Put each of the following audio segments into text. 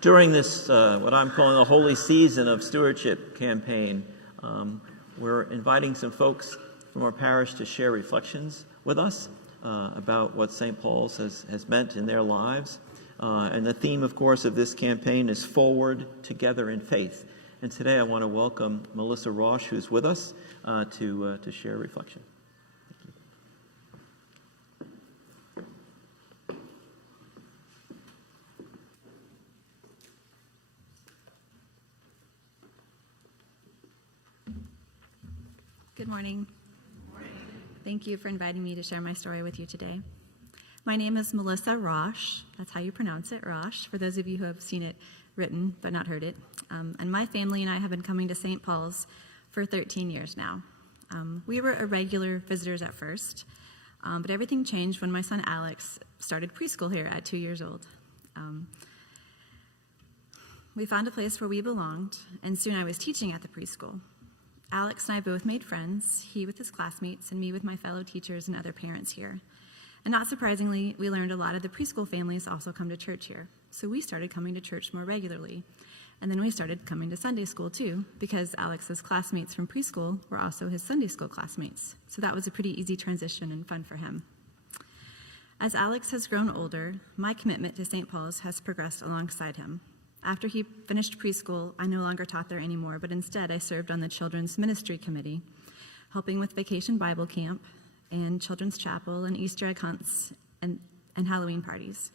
During this, what I'm calling a holy season of stewardship campaign, we're inviting some folks from our parish to share reflections with us about what St. Paul's has meant in their lives. And the theme, of course, of this campaign is Forward Together in Faith. And today I want to welcome Melissa Raasch, who's with us, to share reflection. Good morning. Thank you for inviting me to share my story with you today. My name is Melissa Raasch. That's how you pronounce it, Raasch, for those of you who have seen it written but not heard it. And my family and I have been coming to St. Paul's for 13 years now. We were irregular visitors at first, but everything changed when my son Alex started preschool here at 2 years old. We found a place where we belonged, and soon I was teaching at the preschool. Alex and I both made friends, he with his classmates and me with my fellow teachers and other parents here. And not surprisingly, we learned a lot of the preschool families also come to church here. So we started coming to church more regularly. And then we started coming to Sunday school too, because Alex's classmates from preschool were also his Sunday school classmates. So that was a pretty easy transition and fun for him. As Alex has grown older, my commitment to St. Paul's has progressed alongside him. After he finished preschool, I no longer taught there anymore, but instead I served on the Children's Ministry Committee, helping with Vacation Bible Camp and Children's Chapel and Easter egg hunts and Halloween parties.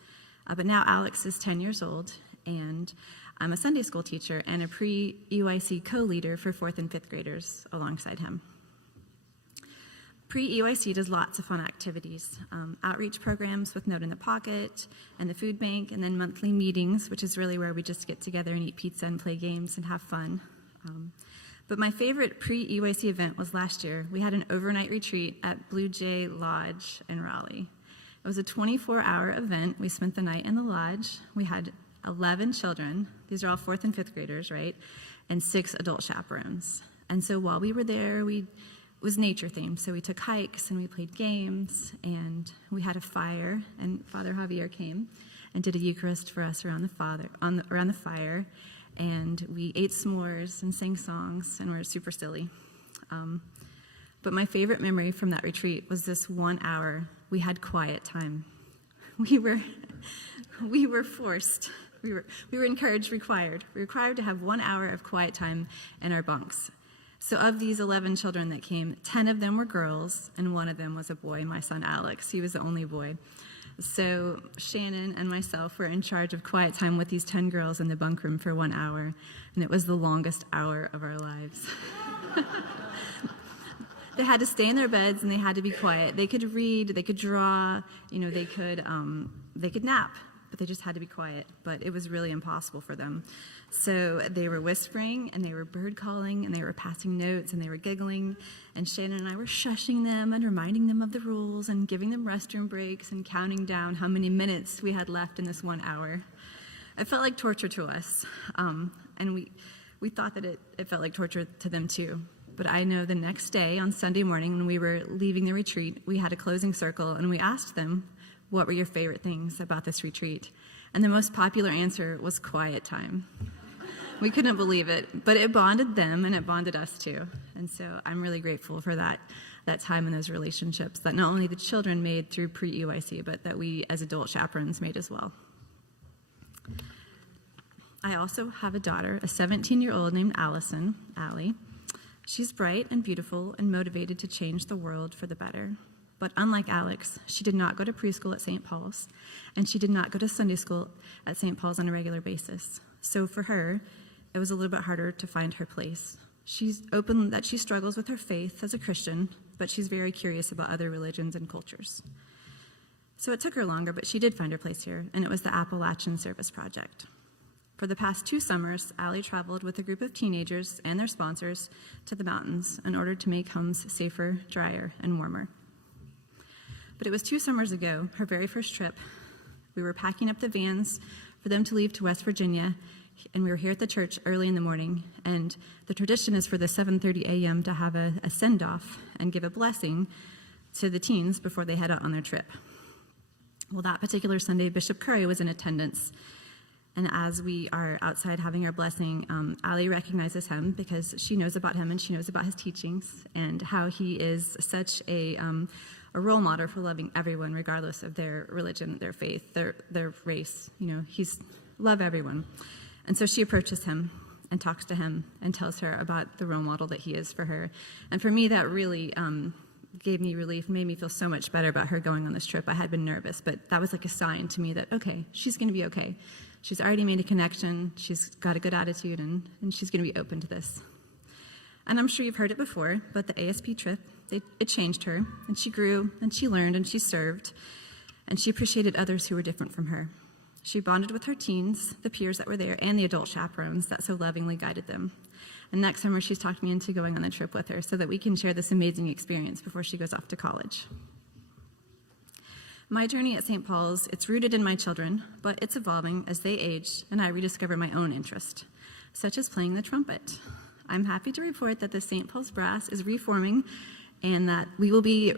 But now Alex is 10 years old, and I'm a Sunday school teacher and a pre-EYC co-leader for 4th and 5th graders alongside him. Pre-EYC does lots of fun activities, outreach programs with Note in the Pocket and the food bank, and then monthly meetings, which is really where we just get together and eat pizza and play games and have fun. But my favorite pre-EYC event was last year. We had an overnight retreat at Blue Jay Lodge in Raleigh. It was a 24-hour event. We spent the night in the lodge. We had 11 children. These are all 4th and 5th graders, right? And 6 adult chaperones. And so while we were there, it was nature themed. So we took hikes and we played games and we had a fire, and Father Javier came and did a Eucharist for us around the fire. And we ate s'mores and sang songs and were super silly. But my favorite memory from that retreat was this 1 hour we had quiet time. We were forced. We were encouraged, required. We were required to have 1 hour of quiet time in our bunks. So of these 11 children that came, 10 of them were girls, and 1 of them was a boy, my son Alex. He was the only boy. So Shannon and myself were in charge of quiet time with these 10 girls in the bunk room for 1 hour, and it was the longest hour of our lives. They had to stay in their beds and they had to be quiet. They could read, they could draw, they could nap, but they just had to be quiet. But it was really impossible for them. So they were whispering and they were bird calling and they were passing notes and they were giggling. And Shannon and I were shushing them and reminding them of the rules and giving them restroom breaks and counting down how many minutes we had left in this 1 hour. It felt like torture to us. And we thought that it felt like torture to them too. But I know the next day, on Sunday morning, when we were leaving the retreat, we had a closing circle, and we asked them, what were your favorite things about this retreat? And the most popular answer was quiet time. We couldn't believe it, but it bonded them, and it bonded us too. And so I'm really grateful for that time and those relationships that not only the children made through pre-EYC, but that we as adult chaperones made as well. I also have a daughter, a 17-year-old named Allison, Allie. She's bright and beautiful and motivated to change the world for the better. But unlike Alex, she did not go to preschool at St. Paul's, and she did not go to Sunday school at St. Paul's on a regular basis. So for her, it was a little bit harder to find her place. She's open that she struggles with her faith as a Christian, but she's very curious about other religions and cultures. So it took her longer, but she did find her place here, and it was the Appalachian Service Project. For the past 2 summers, Allie traveled with a group of teenagers and their sponsors to the mountains in order to make homes safer, drier, and warmer. But it was 2 summers ago, her very first trip. We were packing up the vans for them to leave to West Virginia, and we were here at the church early in the morning, and the tradition is for the 7:30 a.m. to have a send-off and give a blessing to the teens before they head out on their trip. Well, that particular Sunday, Bishop Curry was in attendance, And as we are outside having our blessing, Allie recognizes him because she knows about him and she knows about his teachings and how he is such a role model for loving everyone, regardless of their religion, their faith, their race. He's love everyone. And so she approaches him and talks to him and tells her about the role model that he is for her. And for me, that really gave me relief, made me feel so much better about her going on this trip. I had been nervous, but that was like a sign to me that, okay, she's going to be okay. She's already made a connection, she's got a good attitude, and she's going to be open to this. And I'm sure you've heard it before, but the ASP trip, it changed her, and she grew, and she learned, and she served, and she appreciated others who were different from her. She bonded with her teens, the peers that were there, and the adult chaperones that so lovingly guided them. And next summer, she's talked me into going on the trip with her so that we can share this amazing experience before she goes off to college. My journey at St. Paul's, it's rooted in my children, but it's evolving as they age and I rediscover my own interest, such as playing the trumpet. I'm happy to report that the St. Paul's Brass is reforming and that we will be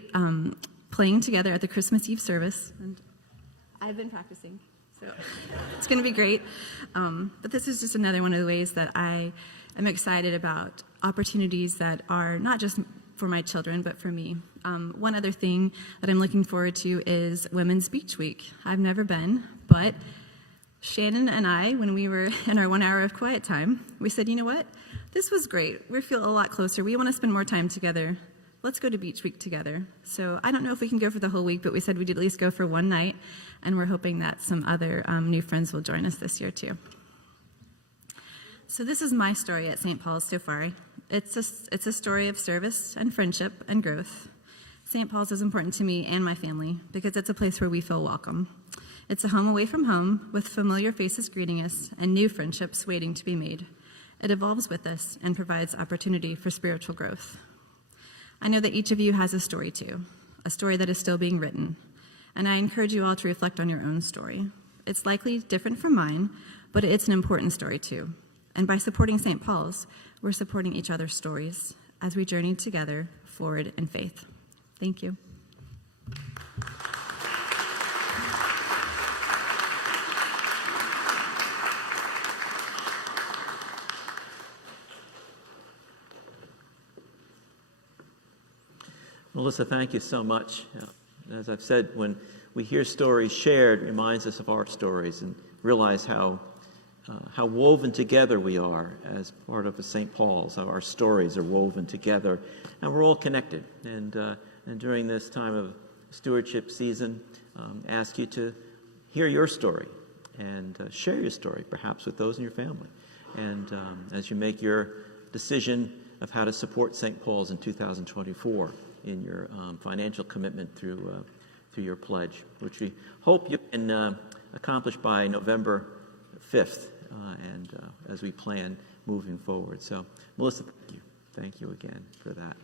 playing together at the Christmas Eve service. And I've been practicing, so it's going to be great. But this is just another one of the ways that I am excited about opportunities that are not just for my children, but for me. One other thing that I'm looking forward to is Women's Beach Week. I've never been, but Shannon and I, when we were in our 1 hour of quiet time, we said, you know what? This was great. We feel a lot closer. We want to spend more time together. Let's go to Beach Week together. So I don't know if we can go for the whole week, but we said we'd at least go for one night, and we're hoping that some other new friends will join us this year too. So this is my story at St. Paul's so far. It's a story of service and friendship and growth. St. Paul's is important to me and my family because it's a place where we feel welcome. It's a home away from home with familiar faces greeting us and new friendships waiting to be made. It evolves with us and provides opportunity for spiritual growth. I know that each of you has a story too, a story that is still being written, and I encourage you all to reflect on your own story. It's likely different from mine, but it's an important story too. And by supporting St. Paul's, we're supporting each other's stories as we journey together forward in faith. Thank you. Melissa, thank you so much. As I've said, when we hear stories shared, it reminds us of our stories and realize how woven together we are as part of the St. Paul's. How our stories are woven together, and we're all connected. And during this time of stewardship season, ask you to hear your story and share your story, perhaps with those in your family. And as you make your decision of how to support St. Paul's in 2024 in your financial commitment through your pledge, which we hope you can accomplish by November 5th, and as we plan moving forward. So, Melissa, thank you again for that.